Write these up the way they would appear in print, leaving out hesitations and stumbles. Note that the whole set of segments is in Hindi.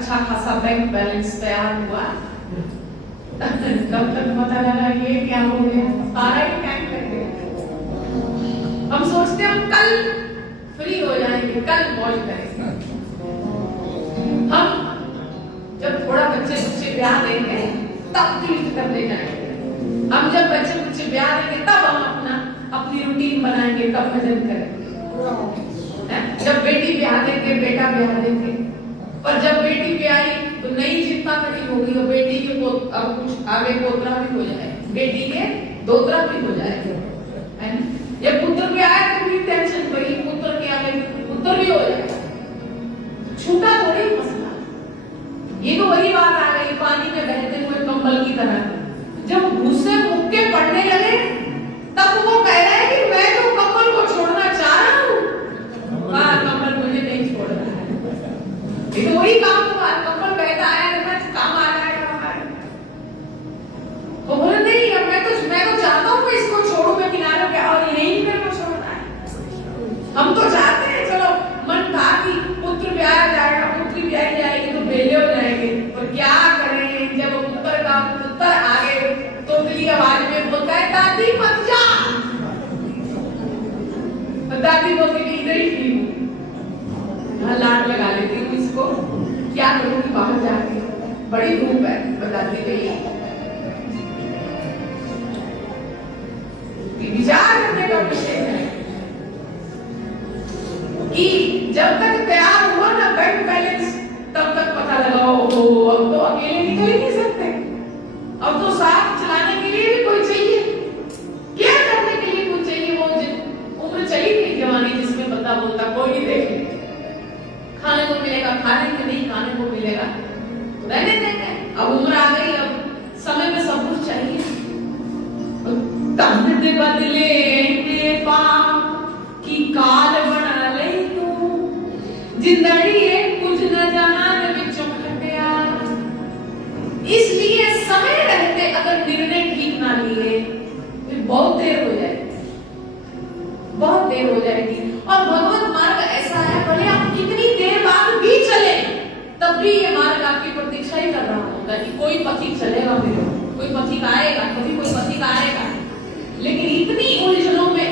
अच्छा खासा बैंक बैलेंस तैयार हुआ, तब तक पता लगा ये क्या हो गया, सारा ही बैंक लग गया। हम सोचते हैं हम कल फ्री हो जाएंगे, कल मौज करेंगे। हम जब थोड़ा बच्चे ब्याह देंगे तब तीर्थ करने जाएंगे। हम जब बच्चे ब्याह देंगे तब हम अपनी रूटीन बनाएंगे, तब भजन करेंगे। जब बेटी ब्याह देंगे, बेटा ब्याह देंगे, पर जब बेटी ब्याही तो नई चिंता नहीं होगी, और बेटी के अब कुछ आगे पोतरा भी हो जाए, बेटी के दोतरा भी हो जाएगा, है ना? ये पुत्र भी आया तो भी टेंशन बड़ी, पुत्र के आगे पुत्र भी हो जाएगा, छूटा थोड़ी मसला। ये तो वही बात आ गई पानी में बहते हुए कंबल की तरह। जब घुसे मुक्के पड़ने लगे तब वो कह रहा है कि मैं तो कंबल को छोड़ना चाह रहा हूँ, कंबल मुझे नहीं छोड़ रहा है। ये तो वही काम हुआ, कंबल बहता आया काम आ जाएगा हमारे। वो बोले नहीं, अब मैं तो चाहता हूँ कि इसको छोड़ू मैं किनारे पे, और यही मेरे को छोड़ना है। हम तो चाहते हैं, चलो मन था कि पुत्र ब्याह जाएगा, पुत्री ब्याही जाएगी तो बेले हो जाएंगे, पर क्या करें जब पुत्र आगे तोतली आवाज में बोलता है दादी मत जा, दादी बोलती है इधर ही थी, लाड लगा लेती हूँ इसको, क्या करूँगी बाहर जाके, बड़ी धूप है, बताती गई। विचार करने का विषय है कि जब तक तैयार हुआ ना बैंक बैलेंस, तब तक पता लगा अब तो अकेले निकल ही नहीं सकते, अब तो साथ चलाने के लिए भी कोई चाहिए, क्या करने के लिए कोई चाहिए। वो उम्र चली गई जवानी जिसमें बंदा बोलता कोई नहीं देखे, खाने को मिलेगा, खाने को नहीं खाने को मिलेगा, रहने देंगे। अब उम्र आ गई, अब समय में सब कुछ चाहिए। तब बदले के पाप की काल बना ले तू, जिंदड़ी कुछ न जहान विचों खटिया। इसलिए समय रहते अगर निर्णय ठीक ना लिए फिर बहुत देर हो जाएगी, बहुत देर हो जाएगी। और भगवत मार्ग ऐसा है, भले आप कितनी देर बाद भी चले तब भी ये मार्ग आपकी प्रतीक्षा ही कर रहा होगा कि कोई पथिक चलेगा, मेरे कोई पथिक आएगा, कभी कोई पथिक आएगा। लेकिन इतनी उलझनों में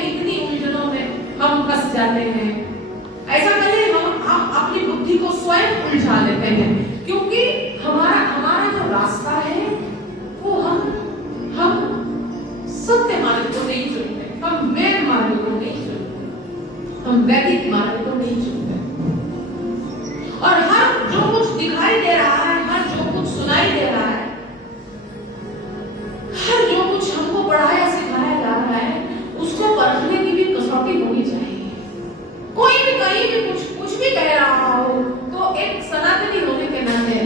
हम फंस जाते हैं। ऐसा करें हम अपनी बुद्धि को स्वयं उलझा लेते हैं, क्योंकि हमारा जो रास्ता है वो हम सत्य मार्ग को नहीं चुनते, हम वेद मार्ग को नहीं चुनते, हम वैदिक मार्ग को नहीं चुनते। और हर जो कुछ दिखाई दे रहा है, हर जो कुछ सुनाई दे रहा है, हर जो कुछ हमको पढ़ाया सिखाया जा रहा है, उसको परखने की भी कसौटी होनी चाहिए। कोई भी कहीं भी कुछ भी कह रहा हो तो एक सनातनी होने के नाते,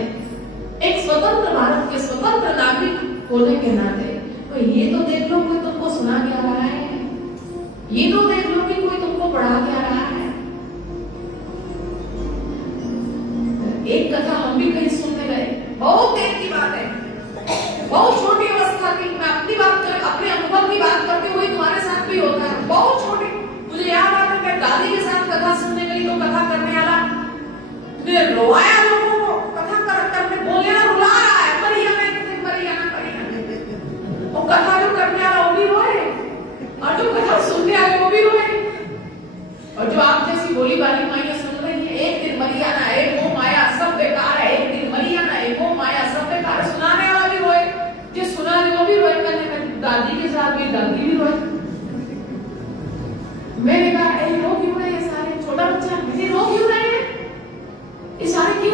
एक स्वतंत्र भारत के स्वतंत्र नागरिक होने के नाते, तो ये तो देख लो कोई तुमको सुना क्या रहा है, ये तो देख लो कि कोई तुमको पढ़ा क्या रहा है। एक कथा हम भी कहीं सुनने गए, बहुत देर की बात है, बहुत छोटी अवस्था की, मैं अपनी बात कर, अपने अनुभव की बात करती हुई, तुम्हारे साथ भी होता है, बहुत छोटी। मुझे याद आता मैं दादी के साथ कथा सुनने गई तो कथा करने वाला ने रोवाया लोगों को, कथा करने बोले ना रुला रहा है, वो कथा जो करने वाला वो भी रोए और जो कथा सुनने वाले वो भी रोए, और जो आप जैसी बोली वाली माइया सुन रही है, एक दिन मरी आना, एक वो माया सब बेकार है, एक दिन मरी आना, एक वो माया सब बेकार है, सुनाने वाला भी रोए, जो सुना रहे वो भी रोए। दादी के साथ भी दादी भी रोए। मैंने कहा रो क्यों रहे ये सारे, छोटा बच्चा रो क्यों रहे हैं, ये सारे क्यों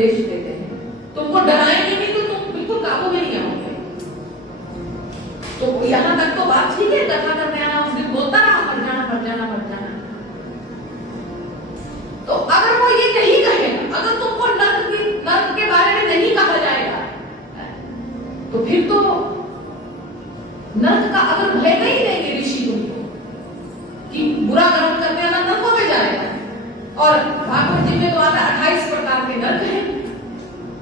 संदेश देते हैं। तुमको डराएंगे नहीं तो तुम बिल्कुल काबू में नहीं आओगे। तो यहाँ तक तो बात ठीक है, कथा करने आना, उस दिन बोलता रहा मर जाना मर जाना मर जाना। तो अगर वो ये नहीं कहेगा, अगर तुमको नर्क के बारे में नहीं कहा जाएगा, तो फिर तो नर्क का अगर भय नहीं देंगे ऋषि तुमको कि बुरा कर्म करने वाला नर्क में जाएगा। और भागवत जी में तो आता 28 प्रकार के नर्क हैं।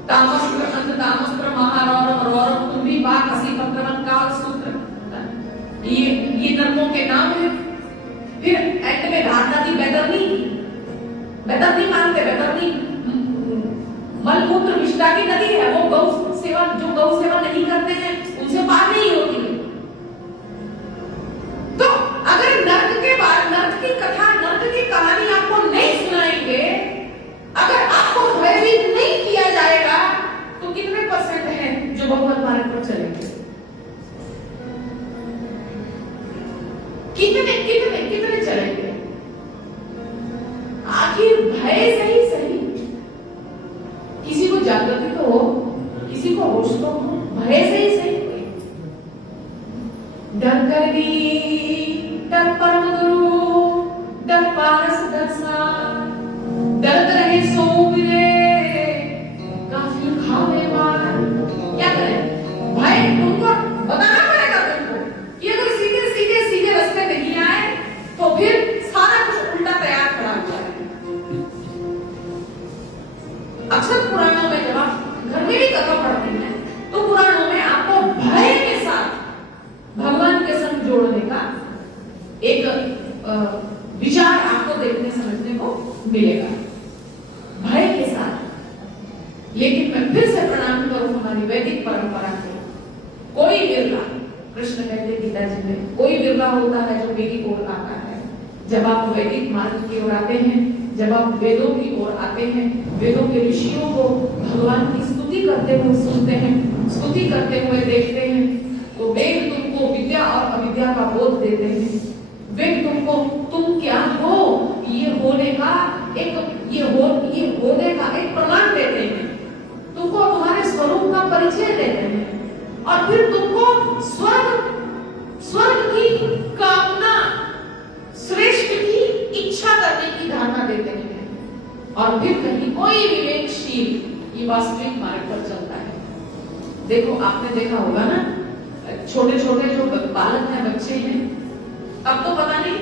तामस्त्र, अंधतामस्त्र, महारौरम, रौरम, कुंभी, बाघ, हसी, पत्रवन, काल, सूत्र, ये नर्कों के नाम है। फिर एंड में घाटादी बैतरनी मानते, बैतरनी मलमूत्र विष्टा की नदी है, वो गौ सेवा, जो गौ सेवा नहीं करते हैं उनसे पार नहीं होती। तो अगर नर्क के बाद, नर्क की कथा, नर्क की कहानी आपको नहीं सुनाएंगे, अगर आपको भयभीत नहीं किया जाएगा, तो कितने % है जो भगवत मार्ग पर चलेंगे? कितने चलेंगे? आखिर भय सही किसी को जागृति तो हो, किसी को होश तो हो, भय सही डर कर भी, डर परम गुरु, डर पारस दर्शा, डरत रहे सो गिरे, काफी खावे मार। क्या करें? भय तुमको बताना पड़ेगा तुमको कि अगर सीधे रास्ते नहीं आए तो फिर सारा कुछ उल्टा तैयार करा हुआ है। अक्सर पुराणों में जब आप घर में भी कथा पढ़ते हैं तो पुराणों में आपको भय के साथ भगवान के संग जोड़ने का एक विचार आपको देखने समझने को मिलेगा, भय के साथ। लेकिन मैं फिर से प्रणाम करूं हमारी वैदिक परंपरा को। कोई विरला, कृष्ण कहते गीता जी में, कोई विरला होता है जो मेरी ओर आता है। जब आप वैदिक मार्ग की ओर आते हैं, जब आप वेदों की ओर आते हैं, वेदों के ऋषियों को भगवान की स्तुति करते हुए सुनते हैं, स्तुति करते हुए देखते हैं, तो वेद तुमको विद्या और अविद्या का बोध देते हैं। वेद तुमको तुम क्या हो ये होने का एक प्रमाण देते हैं, तुमको तुम्हारे स्वरूप का परिचय देते हैं, और फिर तुमको स्वर्ग की कामना, श्रेष्ठ की इच्छा करने की धारणा देते हैं। और फिर कहीं कोई विवेकशील ये वास्तविक मार्ग पर चलता है। देखो आपने देखा होगा ना, छोटे छोटे जो बालक हैं, बच्चे हैं, अब तो पता नहीं,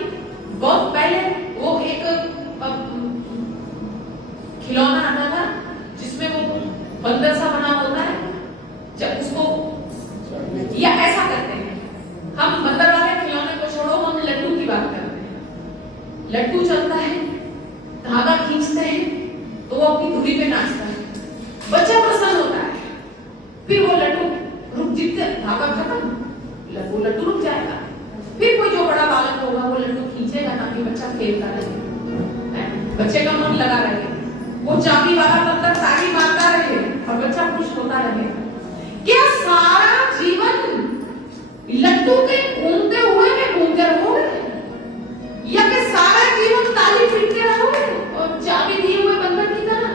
बहुत पहले वो एक खिलौना आता था जिसमें वो बंदर सा बना होता है। जब उसको या ऐसा करते हैं हम, बंदर वाले खिलौने को छोड़ो, हम लड्डू की बात करते हैं। लड्डू चलता है, धागा खींचते हैं तो वो अपनी धुरी पे नाचता है, बच्चा प्रसन्न होता है। फिर वो लड्डू रुक, जितने धागा खत्म, वो लड्डू रुक जाएगा। फिर कोई जो बड़ा बालक होगा वो लड्डू खींचेगा ताकि बच्चा खेलता रहे, बच्चे का मन लगा रहे, वो चाबी वाला बंदर ताली मारता रहे और बच्चा खुश होता रहे। क्या सारा जीवन लड्डू के घूमते हुए में घूमते रहोगे, या कि सारा जीवन ताली पीटते रहोगे और चाबी दिए हुए बंदर की तरह?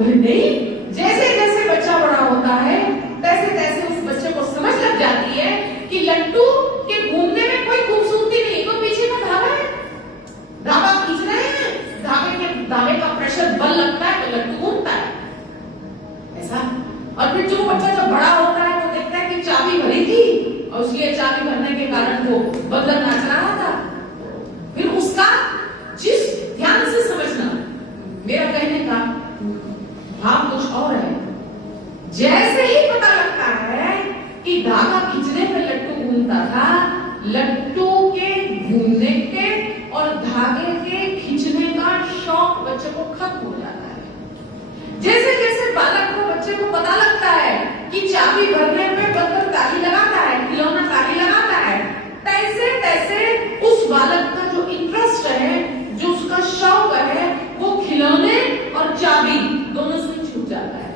नहीं, जैसे जैसे बच्चा बड़ा होता है तैसे तैसे उस बच्चे को समझ लग जाती है कि लड्डू के घूमने में कोई खूबसूरती नहीं, तो पीछे का धागा है, धागा खींच रहे हैं, धागे का प्रेशर बल लगता है तो लड्डू घूमता है, ऐसा। और फिर जो बच्चा जब बड़ा होता है वो देखता है कि चाबी भरी थी और उसलिए चाबी भरने के कारण वो बंदर नाच रहा था। फिर उसका जिस ध्यान से समझना, मेरा कहने का भाव कुछ और है। जैसे ही पता लगता है कि धागा खींचने में लड्डू घूमता था, लड्डू के घूमने के और धागे के खींचने का शौक बच्चे को खत्म हो जाता है। जैसे जैसे बालक को, बच्चे को पता लगता है कि चाबी भरने में बंदर ताली लगाता है, खिलौना ताली लगाता है, तैसे तैसे उस बालक का जो इंटरेस्ट है, जो उसका शौक है, वो खिलौने और चाबी दोनों से छूट जाता है।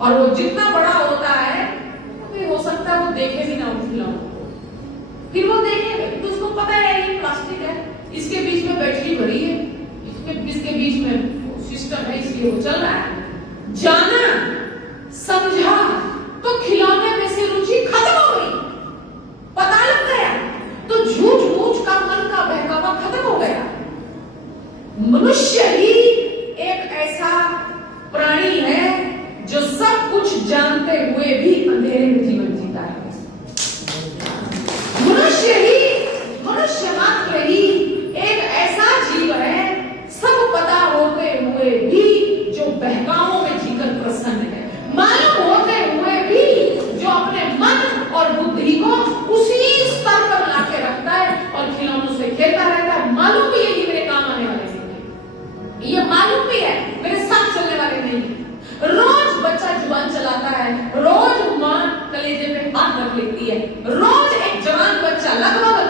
और वो जितना बड़ा होता है तो हो सकता है वो देखे भी ना उस खिलौने को, फिर वो देखे तो उसको पता है ये प्लास्टिक है, इसके बीच में बैटरी भरी है, इसके बीच में सिस्टम है इसलिए वो चल रहा है। जाना समझा तो खिलौने में से रुचि खत्म हो गई, पता लग गया तो झूठ मूठ का मन का बहकावा खत्म हो गया। मनुष्य ही एक ऐसा प्राणी है जो सब कुछ जानते हुए भी अंधेरे में जीवन जीता है। मनुष्य मात्र ही एक ऐसा जीव है सब पता होते हुए भी जो बहकावों में जीकर प्रसन्न है, मालूम होते हुए भी जो अपने मन और बुद्धि को उसी स्तर पर लाके रखता है और खिलौनों से खेलता रहता है। मालूम भी है कि मेरे काम आने वाले नहीं, ये मालूम भी है मेरे साथ चलने वाले नहीं। रोज बच्चा जुबान चलाता है, रोज मां कलेजे पे हाथ रख लेती है, रोज एक जवान बच्चा लगभग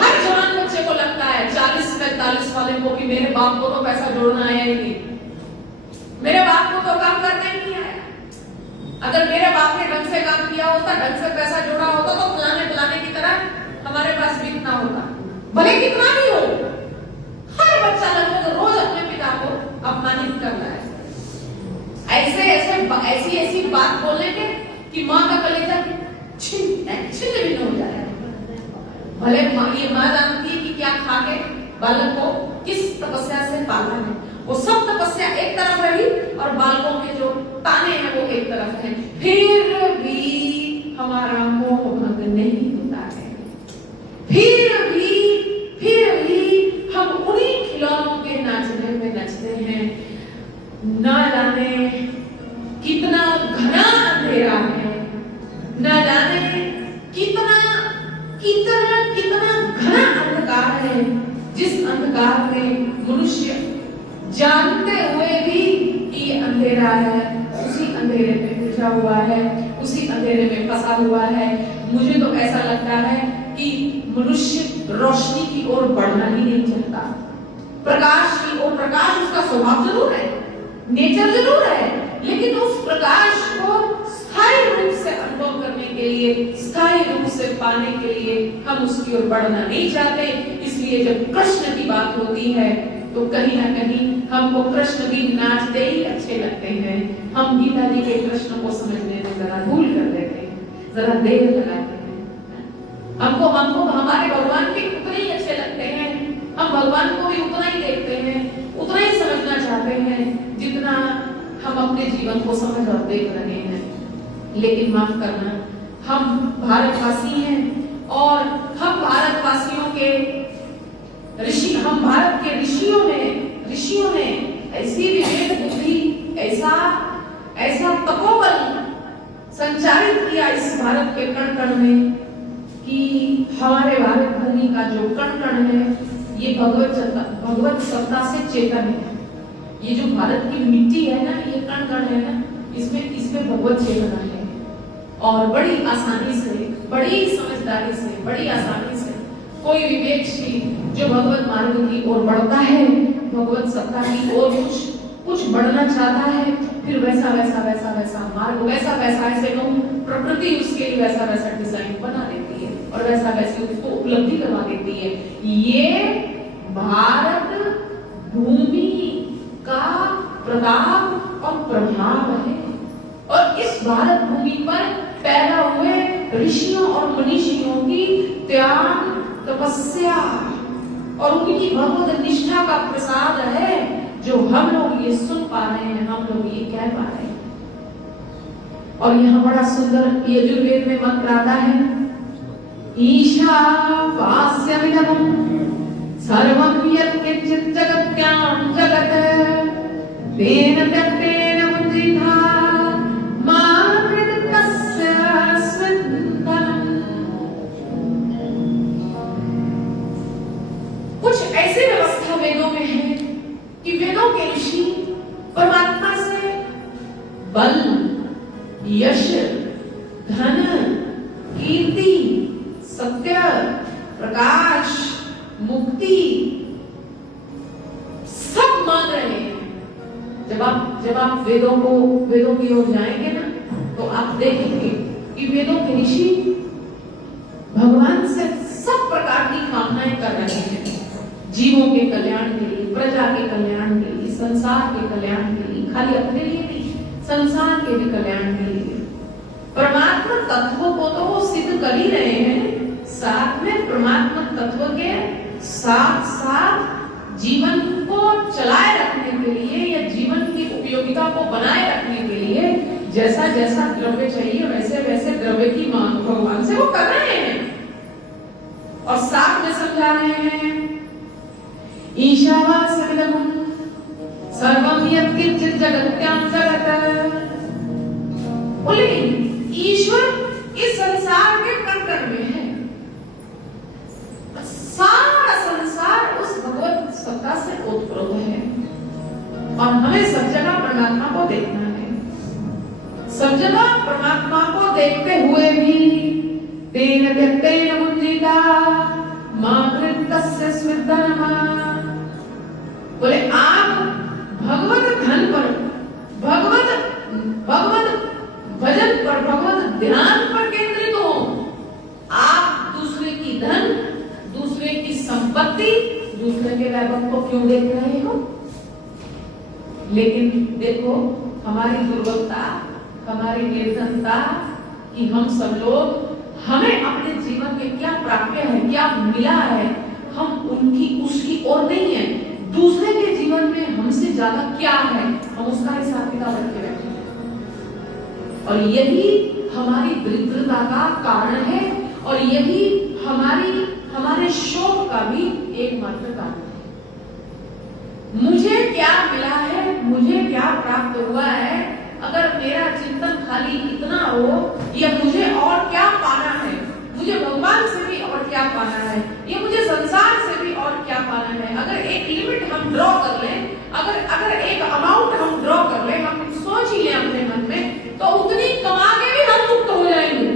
हर जवान बच्चे को लगता है 40-45 वाले को कि मेरे बाप को तो पैसा जोड़ना आया ही नहीं, मेरे बाप को तो काम करना ही नहीं आया। अगर मेरे बाप ने ढंग से काम किया होता, ढंग से पैसा जोड़ा होता तो फलाने की तरह हमारे पास भी इतना होता, भले कितना भी हो। हर बच्चा लगभग रोज अपने पिता को अपमानित कर रहा है, ऐसी बात बोलने के कि माँ का कलेजा छिन्न भी हो जाए। भले ये माँ जानती है कि क्या खा के बालक को किस तपस्या से पाला है, वो सब तपस्या एक तरफ रही और बालकों के जो ताने हैं वो एक तरफ है, फिर भी हमारा मोह भंग नहीं होता है। फिर भी हम उन्हीं खिलौनों के नाचने में नचते हैं। ना जाने कितना घना अंधेरा है, ना जाने कितना घना अंधकार है, जिस अंधकार में मनुष्य जानते हुए भी कि ये अंधेरा है, उसी अंधेरे में उलझा हुआ है, उसी अंधेरे में फंसा हुआ है। मुझे तो ऐसा लगता है कि मनुष्य रोशनी की ओर बढ़ना ही नहीं चाहता, प्रकाश की ओर। प्रकाश उसका स्वभाव जरूर है, नेचर जरूर है, लेकिन उस प्रकाश को स्थायी रूप से अनुभव करने के लिए, स्थायी रूप से पाने के लिए हम उसकी ओर बढ़ना नहीं चाहते। इसलिए जब कृष्ण की बात होती है तो कहीं ना कहीं हमको कृष्ण भी नाचते ही अच्छे लगते हैं। हम गीता जी के कृष्ण को समझने में जरा भूल कर देते हैं, जरा देर लगाते हैं। हमको हमारे भगवान भी उतने ही अच्छे लगते हैं, हम भगवान को भी उतना ही देखते हैं, उतना ही समझना चाहते हैं जितना हम अपने जीवन को समझ और देख रहे हैं। लेकिन माफ करना, हम भारतवासी हैं और हम भारतवासियों के हम भारत के ऋषियों ने ऐसी विवेक बुद्धि, ऐसा तपोबल संचारित किया इस भारत के कण कण में कि हमारे भारत भूमि का जो कण कण है ये भगवत सत्ता से चेतन है। ये जो भारत की मिट्टी है ना, ये कण कण है ना, इसमें भगवत चेतना है। और बड़ी आसानी से, बड़ी समझदारी से, बड़ी आसानी से कोई विवेकशील जो भगवत मार्ग की ओर बढ़ता है, भगवत सत्ता की ओर कुछ बढ़ना चाहता है, फिर वैसा मार्ग, वैसा ऐसे कहूं प्रकृति उसके लिए वैसा डिजाइन बना देती है और वैसे उसको उपलब्धि करवा देती है। ये भारत भूमि का प्रताप और प्रभाव है। और इस भारत भूमि पर पैदा हुए ऋषियों और मनीषियों की त्याग, तपस्या और उनकी भगवत निष्ठा का प्रसाद है जो हम लोग ये सुन पा रहे हैं, हम लोग ये कह पा रहे हैं। और यहाँ बड़ा सुंदर यजुर्वेद में मंत्र आता है, ईशावास्यमिदं सर्वं यत्किंचित् जगत्यां जगत् तेन त्यक्तेन मुञ्जिता मा कृतस्य स्विन्दनम्। कुछ ऐसी व्यवस्था वेदों में है कि वेदों के ऋषि परमात्मा से बल, यश, धन, कीर्ति, सत्य, प्रकाश, मुक्ति सब मांग रहे हैं। जब आप वेदों की ओर जाएंगे ना तो आप देखेंगे कि वेदों के ऋषि भगवान से सब प्रकार की कामनाएं कर रहे हैं, जीवों के कल्याण के लिए, प्रजा के कल्याण के लिए, संसार के कल्याण के लिए, खाली अपने लिए नहीं, संसार के भी कल्याण के लिए। परमात्मा तत्व को तो वो सिद्ध कर ही रहे हैं, साथ में परमात्मा तत्व के साथ साथ जीवन को चलाए रखने के लिए या जीवन की उपयोगिता को बनाए रखने के लिए जैसा जैसा द्रव्य चाहिए वैसे वैसे द्रव्य की मांग भगवान से वो कर रहे हैं और साथ में समझा रहे हैं ईशावा सर्वगुण सर्वम यत्किंचित् जगत्यां जगत्। बोले ईश्वर इस संसार के कण कण में है, सारा संसार उस भगवत सत्ता से ओतप्रोत है और हमें सब जगह परमात्मा को देखना है। सब जगह परमात्मा को देखते हुए भी तेन त्यक्तेन मुञ्जीता मातृतस्य स्मृतनमा। बोले आप भगवत धन पर, भगवत भजन पर, भगवत ध्यान पर केंद्रित हो। आप दूसरे की धन, दूसरे की संपत्ति, दूसरे के वैभव को क्यों देख रहे हो? लेकिन देखो हमारी दुर्बलता, हमारी निर्धनता कि हम सब लोग, हमें अपने जीवन में क्या प्राप्य है, क्या मिला है, हम उनकी उसकी ओर नहीं है। दूसरे के जीवन में हमसे ज्यादा क्या है, हम उसका हिसाब किताब रखे बैठे हैं और यही हमारी दरिद्रता का कारण है और यही हमारे शोक का भी एकमात्र कारण है। मुझे क्या मिला है, मुझे क्या प्राप्त हुआ है, अगर मेरा चिंतन खाली इतना हो या मुझे और क्या पाना है, मुझे भगवान से भी और क्या पाना है, ये मुझे संसार से भी और क्या पाना है, अगर एक लिमिट हम ड्रॉ कर लें, अगर एक अमाउंट हम ड्रॉ कर लें, हम सोच ही लें अपने मन में, तो उतनी कमा के भी हम मुक्त हो जाएंगे।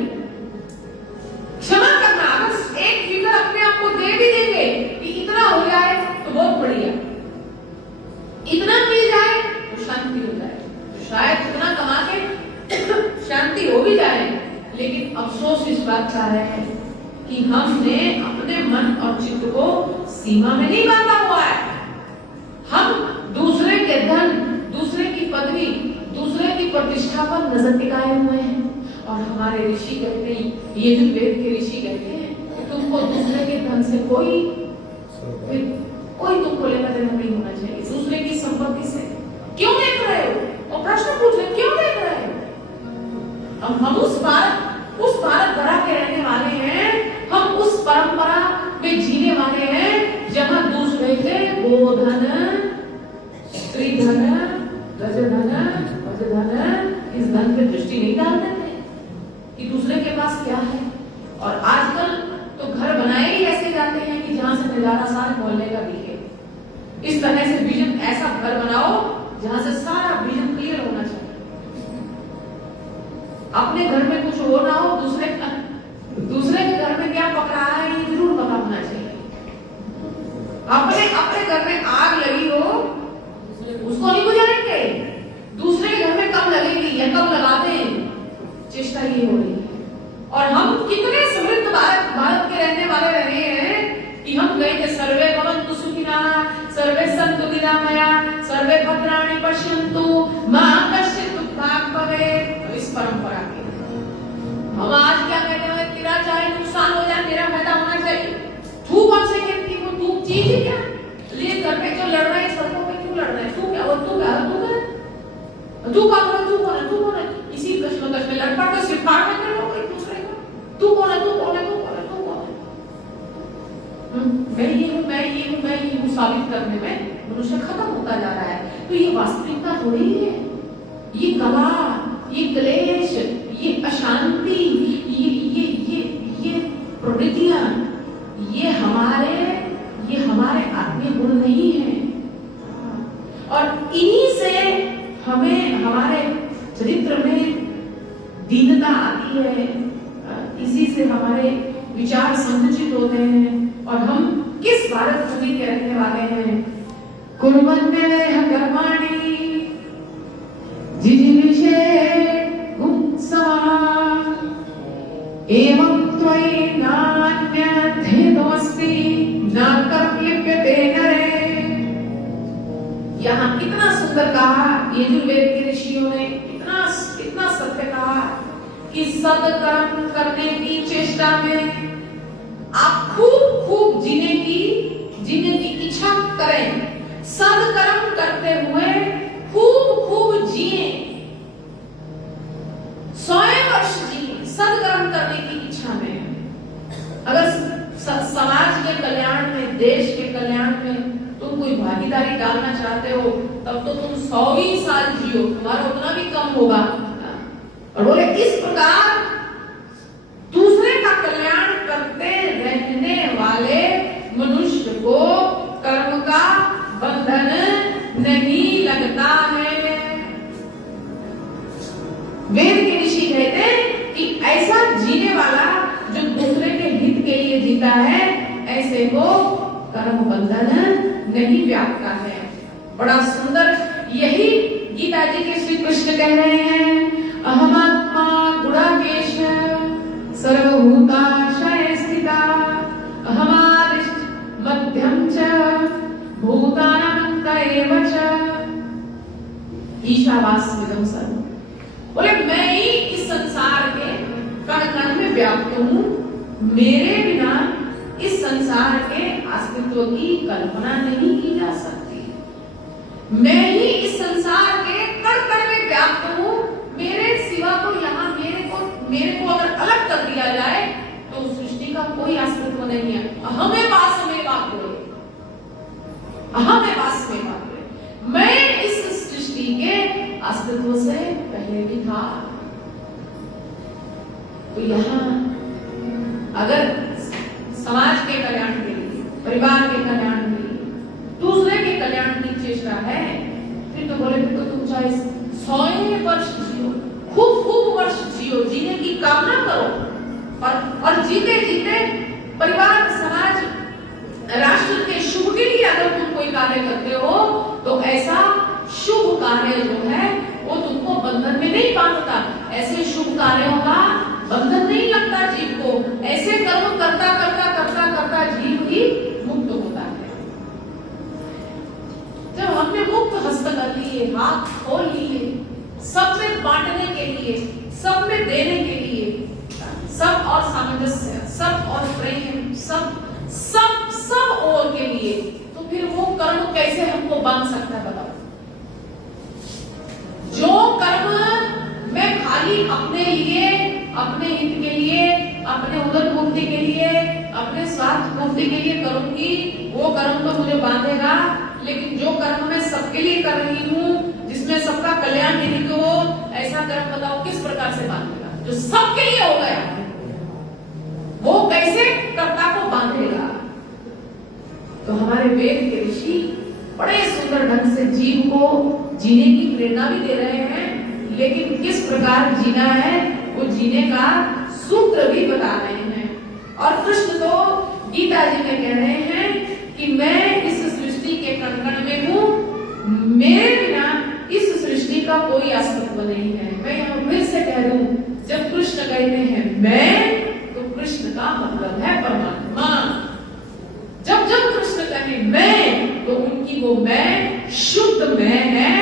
क्षमा करना, अगर एक फिगर अपने आप को दे भी देंगे कि इतना हो जाए तो बहुत बढ़िया, इतना मिल जाए तो शांति हो जाए, तो शायद इतना कमा के शांति हो भी जाए। लेकिन अफसोस इस बात का है कि हमने अपने मन और चित्त को सीमा में नहीं बांधा हुआ है। हम दूसरे के धन, दूसरे की पदवी, दूसरे की प्रतिष्ठा पर नजर टिकाए हुए हैं और हमारे ऋषि कहते हैं, ये जो वेद के ऋषि कहते हैं कि तुमको दूसरे के धन से कोई तुमको लेना देना नहीं होना चाहिए, दूसरे की संपत्ति से क्यों देख रहे हो? और प्रश्न पूछ रहे क्यों देख रहे हो? हम उस भारत धरा के रहने वाले हैं, हम उस परंपरा में जीने वाले हैं जहां दूसरे के गोधन, स्त्री धन, गज धन, वज धन, इस धन पे दृष्टि नहीं डालते थे कि दूसरे के पास क्या है। और आजकल तो घर बनाए ही ऐसे जाते हैं कि जहां से नजारा सारे मोहल्ले का दिखे। इस तरह से विजन, ऐसा घर बनाओ जहां से सारा विजन क्लियर होना चाहिए। अपने घर में कुछ हो ना हो, दूसरे के घर में क्या पक रहा है ये जरूर पता होना चाहिए। अपने घर में आग लगी हो उसको नहीं बुझाएंगे, दूसरे के घर में कब लगेगी या कब लगा दें, चेष्टा ये हो रही है। और हम कितने समृद्ध भारत के रहने वाले रहे हैं कि हम गए थे सर्वे भवन्तु सुखिनः सर्वे सन्तु निरामयाः सर्वे भद्राणि पश्यन्तु मा कश्चित् दुःखात् भवेत्। इस परंपरा के हम आज क्या कहते हैं, तेरा चाहे नुकसान हो जाए मेरा फायदा होना चाहिए। तू कौन से व्यक्ति को, तू चीज है क्या? लिए घर पे जो लड़ रहे हैं सड़कों पे क्यों लड़ रहे हैं? तू क्या, तू क्या, तू कौन है, तू कौन है, तू कौन है? इसी कश्मकश में लड़ पड़ के सिर फाड़ में कर लो एक दूसरे को। तू कौन है, तू कौन है, तू कौन है, तू कौन है? मैं ये हूँ, मैं ये हूँ, मैं ये हूँ साबित करने में मनुष्य खत्म होता जा रहा है। तो ये वास्तविकता थोड़ी है, ये कला, ये क्लेश, ये अशांति, ये प्रवृत्तियां, ये हमारे आत्मीय गुण नहीं है। और इन्हीं से हमें हमारे चरित्र में दीनता आती है, इसी से हमारे विचार संकुचित होते हैं और हम किस भारत भूमि के रहने वाले हैं। कुर्वन्ते कर्माणि जिजीविषे एवं त्वयि नान्यथेदोऽस्ति न कर्म लिप्यते नरे। यहाँ कितना सुंदर कहा यजुर्वेद के ऋषियों ने, इतना इतना सत्य कहा कि सदकर्म करने की चेष्टा में आप खूब खूब जीने की इच्छा करें। सदकर्म करते हुए खूब खूब जिए, 100 वर्ष जिए सदकर्म करने की इच्छा में। अगर समाज के कल्याण में, देश के कल्याण में तुम कोई भागीदारी डालना चाहते हो, तब तो तुम 100 ही साल जियो, तुम्हारा उतना भी कम होगा। और बोले इस प्रकार दूसरे का कल्याण करते रहने वाले मनुष्य को कर्म का बंधन नहीं लगता है। वेद के ऋषि कहते कि ऐसा जीने वाला जो दूसरे के हित के लिए जीता है, ऐसे को कर्म बंधन नहीं व्यापता है। बड़ा सुंदर यही गीता जी के श्री कृष्ण कह रहे हैं, अहमात्मा गुणाकेश सर्वभूताशय स्थिता अहमादिष्ट मध्यम च भूतानांत एव च ईशावास्मिदं सर्वं। बोले मैं ही इस संसार के कण कण में व्याप्त हूँ, मेरे बिना इस संसार के अस्तित्व की कल्पना नहीं की जा सकती। मैं ही इस संसार के कण कण में व्याप्त हूँ, मेरे सिवा तो यहाँ मेरे को अगर अलग कर दिया जाए तो सृष्टि का कोई अस्तित्व नहीं है। अहमें वास में वाक्य, अहमें वास में वाक्य, मैं इस सृष्टि के अस्तित्व से पहले भी था। तो यहाँ अगर समाज के कल्याण के लिए, परिवार के कल्याण के लिए, दूसरे के कल्याण की चेष्टा है, फिर तो बोले फिर तो तुम चाहे 100 वर्ष जियो, खूब खूब वर्ष जियो, जीने की कामना करो। और जीते जीते परिवार, समाज, राष्ट्र के शुभ के लिए अगर तुम कोई कार्य करते हो तो ऐसा शुभ कार्य जो है वो तुमको बंधन में नहीं बांधता। ऐसे शुभ कार्यों का बंधन नहीं लगता जीव को। ऐसे कर्म करता करता करता करता जीव ही मुक्त होता है। जब हमने मुक्त हस्त कर लिए, हाथ खोल लिए, सब में बांटने के लिए, सब में देने के लिए, सब और सामंजस्य, सब और प्रेम, सब सब सब और के लिए, तो फिर वो कर्म कैसे हमको बांध सकता है बताओ। जो कर्म मैं खाली अपने लिए, अपने हित के लिए, अपने उदर पूर्ति के लिए, अपने स्वार्थ पूर्ति के लिए करूंगी, वो कर्म तो मुझे बांधेगा। लेकिन जो कर्म मैं सबके लिए कर रही हूँ, जिसमें सबका कल्याण निहित हो, ऐसा कर्म बताओ किस प्रकार से बांधेगा? जो सबके लिए हो गया वो कैसे कर्ता को बांधेगा? तो हमारे वेद के ऋषि बड़े सुंदर ढंग से जीव को जीने की प्रेरणा भी दे रहे हैं, लेकिन किस प्रकार जीना है वो जीने का सूत्र भी बता रहे हैं। और कृष्ण तो गीता जी में कह रहे हैं कि मैं इस सृष्टि के कण कण में हूँ, मेरे बिना इस सृष्टि का कोई अस्तित्व नहीं है। मैं यहाँ फिर से कह दूं, जब कृष्ण कहते हैं मैं, तो कृष्ण का मतलब है परमात्मा। जब जब कृष्ण कहे मैं, तो उनकी वो मैं शुद्ध मैं है,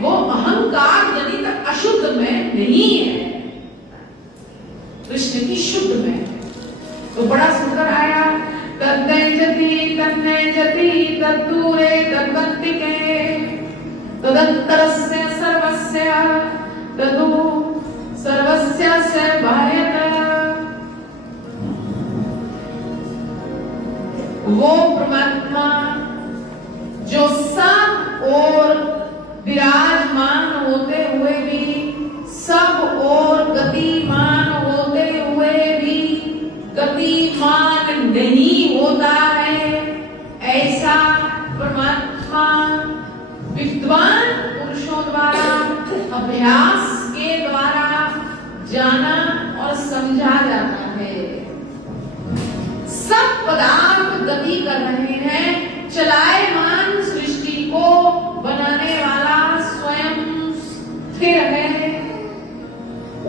वो अहंकार जनित अशुद्ध मैं नहीं है, कृष्ण की शुद्ध मैं है। तो बड़ा सुंदर आया, तन्नय जति तद्दूरे तद्वत्तिके तदंतरस्य सर्वस्य तदु सर्वस्य से बाह्यतः। वो परमात्मा जो सब और विराजमान होते हुए भी, सब और गतिमान होते हुए भी गतिमान नहीं होता है, ऐसा परमात्मा विद्वान पुरुषों द्वारा अभ्यास के द्वारा जाना और समझा जाता है। सब पदार्थ गति कर रहे हैं, चलायमान सृष्टि को बनाने वाला स्वयं स्थिर है,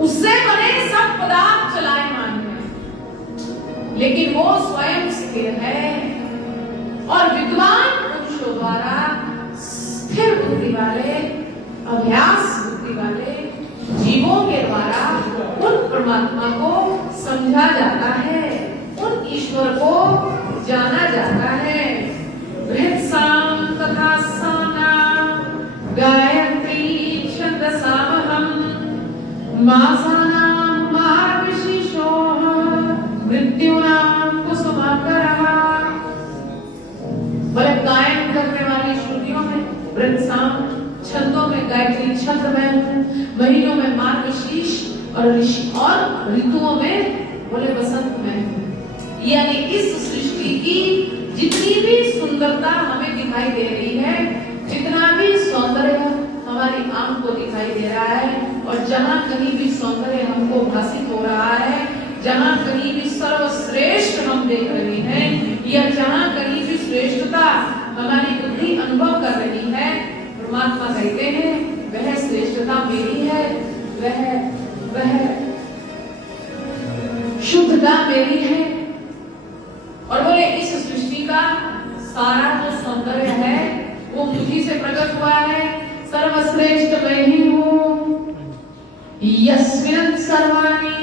उससे बने सब पदार्थ चलायमान है, लेकिन वो स्वयं स्थिर है। और विद्वान पुरुषों द्वारा स्थिर बुद्धि वाले, अभ्यास बुद्धि वाले जीवों के द्वारा उन परमात्मा को समझा जाता है, उन ईश्वर को जाना जाता है। बृहत्साम तथा सानाम गायत्री छंदसामहम मासानाम महाविशिषोः मृत्युनाम कुसुमाकरः। बोले गायन करने वाली श्रुतियों में बृहत्साम, छंदों में गायत्री छंद में हूँ, महीनों में मार्गशीर्ष और ऋतुओं में बोले बसंत में हूँ। यानी इस सृष्टि की जितनी भी सुंदरता हमें दिखाई दे रही है, जितना भी सौंदर्य हमारी आंख को दिखाई दे रहा है, और जहाँ कहीं भी सौंदर्य हमको भासित हो रहा है, जहाँ कहीं भी सर्वश्रेष्ठ हम देख रहे हैं, या जहाँ कहीं भी श्रेष्ठता हमारी बुद्धि अनुभव कर रही है, परमात्मा कहते हैं वह श्रेष्ठता मेरी है, वह शुद्धता मेरी है। और बोले इस सृष्टि का सारा जो सौंदर्य है वो मुझी से प्रकट हुआ है, सर्वश्रेष्ठ मैं ही हूँ। यस्मिन् सर्वाणि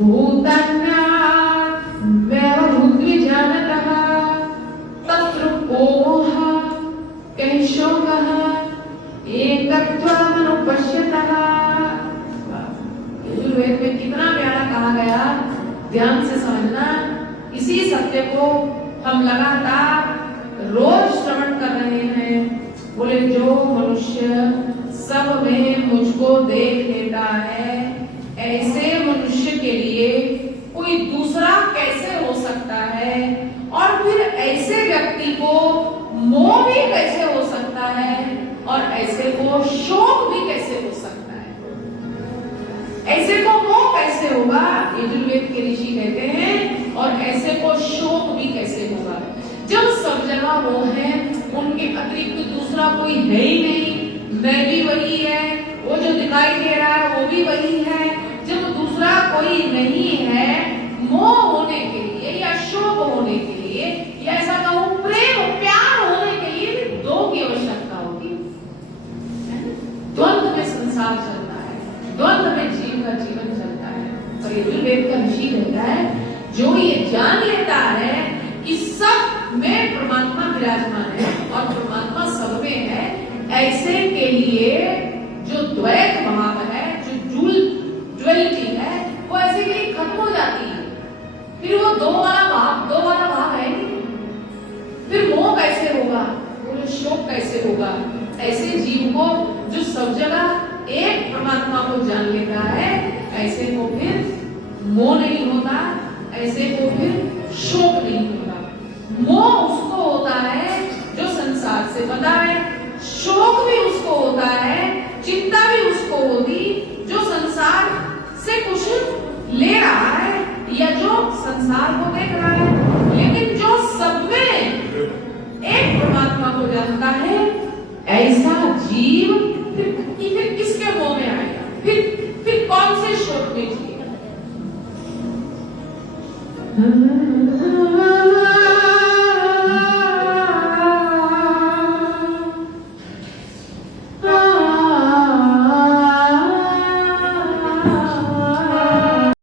भूतान्यवभूद्विजानतः तत्र कोह कैशोकः एकत्वमनुपश्यतः। यजुर्वेद में कितना प्यारा कहा गया, ध्यान से समझना। इसी सत्य को हम लगातार रोज श्रवण कर रहे हैं। बोले जो मनुष्य सब में मुझको देख लेता है, ऐसे मनुष्य के लिए कोई दूसरा कैसे हो सकता है, और फिर ऐसे व्यक्ति को मोह भी कैसे हो सकता है, और ऐसे को शोक भी कैसे हो सकता है, ऐसे को मोह कैसे होगा, यजुर्वेद के ऋषि कहते हैं, और ऐसे को शोक भी कैसे होगा। जब सब जगह वो है, उनके अतिरिक्त दूसरा कोई है ही नहीं, मैं भी वही है, वो जो दिखाई दे रहा है वो भी वही है। जब दूसरा कोई नहीं है, मोह होने के लिए या शोक होने के लिए या ऐसा कहूं प्रेम प्यार होने के लिए भी दो की आवश्यकता होगी। द्वंद्व में संसार चलता है, द्वंद्व में जीव का जीवन चलता है। और यजुर्वेद का ऋषि कहता है जो ये जान लेता है कि सब में परमात्मा विराजमान है और परमात्मा सब में है, ऐसे के लिए जो द्वैत भाव है, जो ड्युअलिटी है, वो ऐसे के लिए खत्म हो जाती है। फिर वो दो वाला भाव है नहीं। फिर मोह कैसे होगा, वो शोक कैसे होगा। ऐसे जीव को जो सब जगह एक परमात्मा को जान लेता है, ऐसे को फिर मोह नहीं होता, ऐसे को फिर शोक नहीं होता। मोह उसको होता है जो संसार से बंधा है, शोक भी उसको होता है, चिंता भी उसको होती जो संसार से कुछ ले रहा है या जो संसार को देख रहा है। लेकिन जो सब में एक परमात्मा को जानता है, ऐसा जीव फिर किसके मोह में आएगा, फिर कौन से शोक में जिएगा।